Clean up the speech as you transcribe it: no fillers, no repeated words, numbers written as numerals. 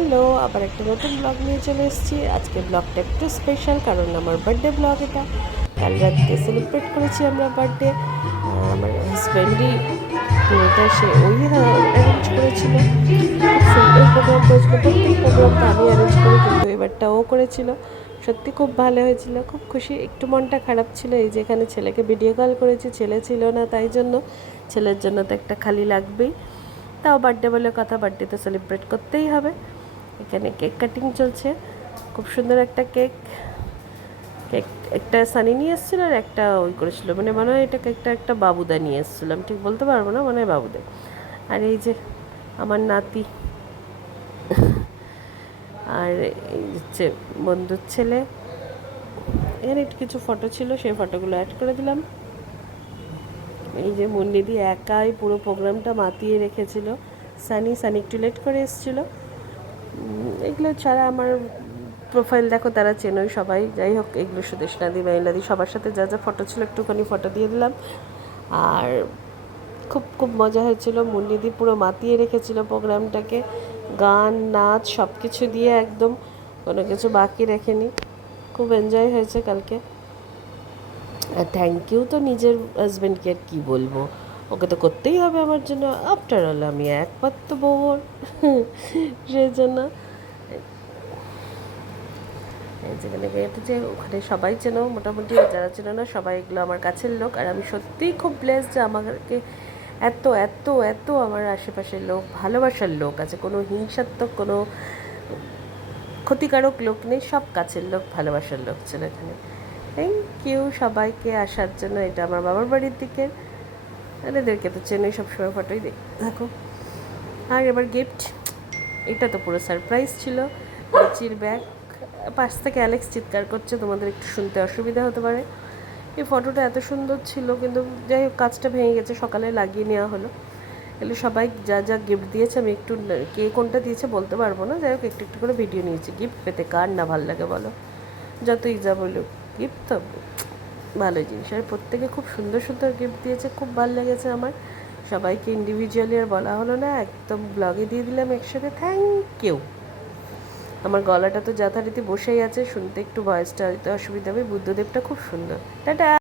Hello, আবার একটা নতুন ব্লগ নিয়ে চলে এসেছি। আজকে ব্লগটা একটু স্পেশাল, কারণ আমার বার্থডে ব্লগ এটা। কাল রাত্রে সেলিব্রেট করেছি আমরা বার্থডে। আমার হাজব্যান্ডই পুরোটা ওই অ্যারেঞ্জ করেছিল। খুব সুন্দর প্রোগ্রাম করেছিল। প্রত্যেক প্রোগ্রামটা আমি অ্যারেঞ্জ করি, কিন্তু এবারটা ও করেছিল। সত্যি খুব ভালো হয়েছিল, খুব খুশি। একটু মনটা খারাপ ছিল, এই যে এখানে ছেলেকে ভিডিও কল করেছি, ছেলে ছিল না, তাই জন্য। ছেলের জন্য তো একটা খালি লাগবেই। তাও বার্থডে বলে কথা, বার্থডে তো সেলিব্রেট করতেই হবে। এখানে কেক কাটিং চলছে, খুব সুন্দর একটা কেক। কেক একটা সানি নিয়ে এসেছিলো, আর একটা ওই করেছিল, মানে মনে হয় এটা কেকটা একটা বাবুদা নিয়ে এসেছিলো, আমি ঠিক বলতে পারবো না, মনে হয় বাবুদা। আর এই যে আমার নাতি, আর এই হচ্ছে বন্ধুর ছেলে। এখানে একটু কিছু ফটো ছিল, সেই ফটোগুলো অ্যাড করে দিলাম। এই যে মুন্নিদি একাই পুরো প্রোগ্রামটা মাতিয়ে রেখেছিল। সানি একটু লেট করে এসেছিলো। এগুলো ছাড়া আমার প্রোফাইল দেখো, তারা চেনই সবাই। যাই হোক, এগুলো সুদেশনাদি মাইলাদি সবার সাথে যা যা ফটো ছিল একটুখানি ফটো দিয়ে দিলাম। আর খুব খুব মজা হয়েছিল। মুন্নিদি পুরো মাতিয়ে রেখেছিল প্রোগ্রামটাকে, গান নাচ সব কিছু দিয়ে একদম, কোনো কিছু বাকি রেখেনি। খুব এনজয় হয়েছে কালকে। আর থ্যাংক ইউ তো নিজের হাজব্যান্ডকে আর কী বলবো, ওকে তো করতেই হবে আমার জন্য। আফটার অল আমি একমাত্র বউ, সেই জন্য। যেখানে গেটে যে ওখানে সবাই চেনো মোটামুটি, যারা চেনো না সবাই এগুলো আমার কাছের লোক। আর আমি সত্যিই খুব ব্লেসড যে আমাকে এত এত এত আমার আশেপাশের লোক, ভালোবাসার লোক আছে। কোনো হিংসাত্মক, কোনো ক্ষতিকারক লোক নেই, সব কাছের লোক, ভালোবাসার লোক ছিল এখানে। থ্যাংক ইউ সবাইকে আসার জন্য। এটা আমার বাবার বাড়ির দিকে, আর এদেরকে তো চেনোই, সবসময় ফটোই দেখো। আর এবার গিফট, এটা তো পুরো সারপ্রাইজ ছিল। লিচির ব্যাগ। পাশ থেকে অ্যালেক্স চিৎকার করছে, তোমাদের একটু শুনতে অসুবিধা হতে পারে। এই ফটোটা এত সুন্দর ছিল, কিন্তু যাই হোক কাজটা ভেঙে গেছে, সকালে লাগিয়ে নেওয়া হলো। এগুলো সবাই যা যা গিফট দিয়েছে, আমি একটু কে কোনটা দিয়েছে বলতে পারবো না, যাই হোক একটু একটু করে ভিডিও নিয়েছি। গিফট পেতে কার না ভালো লাগে বলো, যতই যা বলুক, গিফট তো ভালো জিনিস। আর প্রত্যেকে খুব সুন্দর সুন্দর গিফট দিয়েছে, খুব ভালো লেগেছে আমার। সবাইকে ইন্ডিভিজুয়ালি আর বলা হলো না, একদম ব্লগে দিয়ে দিলাম একসাথে। Thank you. আমার গলাটা তো যথারীতি বসেই আছে, শুনতে একটু ভয়েসটা হয়তো অসুবিধা হবে। বুদ্ধদেবটা খুব সুন্দর। টাটা।